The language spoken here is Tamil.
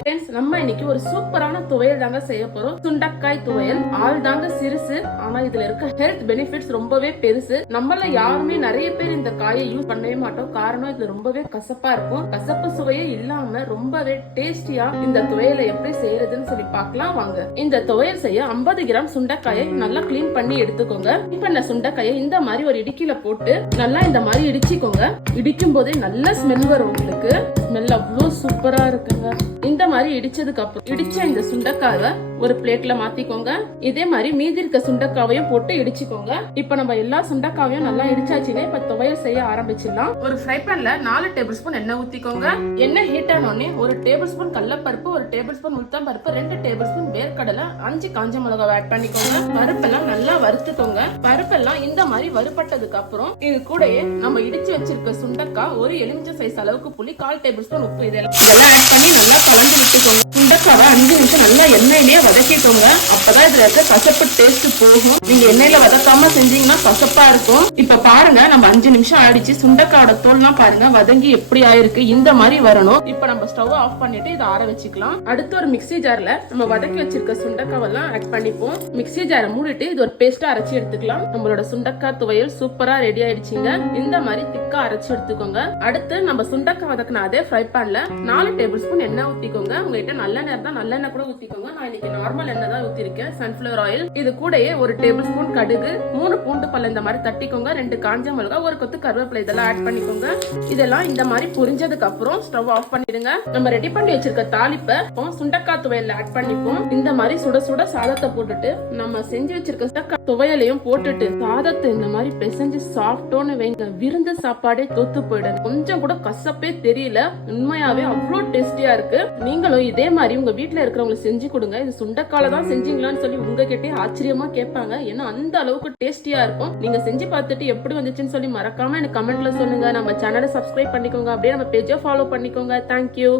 ஃப்ரெண்ட்ஸ், நம்ம இன்னைக்கு ஒரு சூப்பரான துவையல் தாங்க செய்ய போறோம். சுண்டக்காய் துவையல். ஆள் தாங்க சிறுசு, ஆனா இதுல இருக்க ஹெல்த் பெனிஃபிட்ஸ் ரொம்பவே பெருசு. நம்மள யாருமே நிறைய பேர் இந்த காயை யூஸ் பண்ணவே மாட்டோம். காரணம் இது ரொம்பவே கசப்பா இருக்கும். கசப்பு சுவையே இல்லாம ரொம்பவே டேஸ்டியா இந்த துவையலை எப்படி செய்யறதுன்னு சொல்லி பார்க்கலாம் வாங்க. இந்த துவையல் செய்ய 50 கிராம் சுண்டக்காயை நல்லா கிளீன் பண்ணி எடுத்துக்கோங்க. பண்ண சுண்டக்காயை இந்த மாதிரி ஒரு இடிக்கில போட்டு நல்லா இந்த மாதிரி இடிச்சுக்கோங்க. இடிக்கும் போதே நல்ல ஸ்மெல் வரும். உங்களுக்கு ஸ்மெல் அவ்வளோ சூப்பரா இருக்குங்க. இந்த மாதிரி இடிச்சதுக்கு அப்புறம் இடிச்ச இந்த சுண்டக்காவை ஒரு பிளேட்ல மாத்திக்கோங்க. இதே மாதிரி மீதி இருக்க சுண்டக்காவையும் போட்டு இடிச்சுக்கோங்க. இப்ப நம்ம எல்லா சுண்டக்காவையும் நல்லா இடிச்சாச்சுன்னா இப்ப துவையல் செய்ய ஆரம்பிச்சிடலாம். ஒரு ஃப்ரை பேன்ல 4 டேபிள் ஸ்பூன் எண்ணெய் ஊத்திக்கோங்க. எண்ணெய் ஹீட் ஆனோடனே 1 டேபிள் ஸ்பூன் கடலைப்பருப்பு, 1 டேபிள் ஸ்பூன் உளுத்தம் பருப்பு, 2 டேபிள் ஸ்பூன் வேர்க்கடலை, 5 காஞ்ச மிளகாய் ஆட் பண்ணிக்கோங்க. பருப்பெல்லாம் நல்லா வறுத்துக்கோங்க. பருப்பெல்லாம் இந்த மாதிரி வறுபட்டதுக்கு அப்புறம் இது கூடயே நம்ம இடிச்சு வச்சிருக்க சுண்டக்காய், ஒரு எலுமிச்சை சைஸ் அளவுக்கு புளி, 1/4 டேபிள் ஸ்பூன் உப்பு இதெல்லாம் ஆட் பண்ணி நல்லா கலந்து விட்டுக்கோங்க. சுண்டக்காவை 5 நிமிஷம் நல்லா எண்ணெயிலேயே வதக்கிக்கோங்க. அப்பதான் இதுல இருக்க கசப்பு டேஸ்ட் போகும். நீங்க எண்ணெயில வதக்காம செஞ்சீங்கன்னா கசப்பா இருக்கும். இப்ப பாருங்க, நம்ம 5 நிமிஷம் ஆயிடுச்சு. சுண்டக்காயோட தோல்லாம் பாருங்க வதங்கி எப்படி ஆயிருக்கு. இந்த மாதிரி வரணும். இப்ப நம்ம ஸ்டவ் ஆஃப் பண்ணிட்டு இதை ஆற வச்சுக்கலாம். அடுத்து ஒரு மிக்ஸி ஜார்ல நம்ம வதக்கி வச்சிருக்க சுண்டக்காவெல்லாம் ஆட் பண்ணிப்போம். மிக்ஸி ஜாரை மூடிட்டு இது ஒரு பேஸ்டா அரைச்சி எடுத்துக்கலாம். நம்மளோட சுண்டக்காய் துவையல் சூப்பரா ரெடி ஆயிடுச்சுங்க. இந்த மாதிரி திக்கா அரைச்சு எடுத்துக்கோங்க. அடுத்து நம்ம சுண்டக்காய் வதக்கின அதே ஃப்ரை பேன்ல 4 டேபிள் ஸ்பூன் எண்ணெய் ஊத்திக்கோங்க. உங்ககிட்ட நல்லெண்ணெய் இருந்தா நல்லெண்ணெய் கூட ஊத்திக்கோங்க. நான் இன்னைக்கு நார்மல் எண்ணெய் தான் ஊத்திருக்கேன், சன்ஃபிளவர் ஆயில். இது கூடயே 1 டேபிள் ஸ்பூன் கடுகு, 3 பூண்டு பல்ல இந்த மாதிரி தட்டிக்கோங்க, 2 காஞ்ச மிளகாய், 1 கொத்து கருவேப்பிலை இதெல்லாம் ஆட் பண்ணிக்கோங்க. இதெல்லாம் இந்த மாதிரி புரிஞ்சதுக்கு அப்புறம் ஸ்டவ் ஆஃப் பண்ணிடுங்க. நம்ம ரெடி பண்ணி வச்சிருக்க தாளிப்பை சுண்டக்காய் துவையல்ல ஆட் பண்ணிப்போம். இந்த மாதிரி சுட சுட சாதத்தை போட்டுட்டு நம்ம செஞ்சு வச்சிருக்க சுண்டக்காய் துவையலையும் போட்டுட்டு சாதத்தை இந்த மாதிரி பிசைஞ்சு சாப்பிட்டோன்னு வைங்க, விருந்து சாப்பாடே தோத்து போயிடும். கொஞ்சம் கூட கசப்பே தெரியல. உண்மையாவே அவ்வளோ டேஸ்டியா இருக்கு. நீங்களும் இதே மாதிரி உங்க வீட்டுல இருக்கிறவங்க செஞ்சு கொடுங்க. இது சுண்டக்கால தான் செஞ்சீங்களான்னு சொல்லி உங்ககிட்டே ஆச்சரியமா கேட்பாங்க. ஏன்னா அந்த அளவுக்கு டேஸ்டியா இருக்கும். நீங்க செஞ்சு பார்த்துட்டு எப்படி வந்துச்சுன்னு சொல்லி மறக்காம எனக்கு கமெண்ட்ல சொல்லுங்க. நம்ம சேனலை சப்ஸ்கிரைப் பண்ணிக்கோங்க. அப்படியே நம்ம பேஜை ஃபாலோ பண்ணிக்கோங்க. தேங்க்யூ.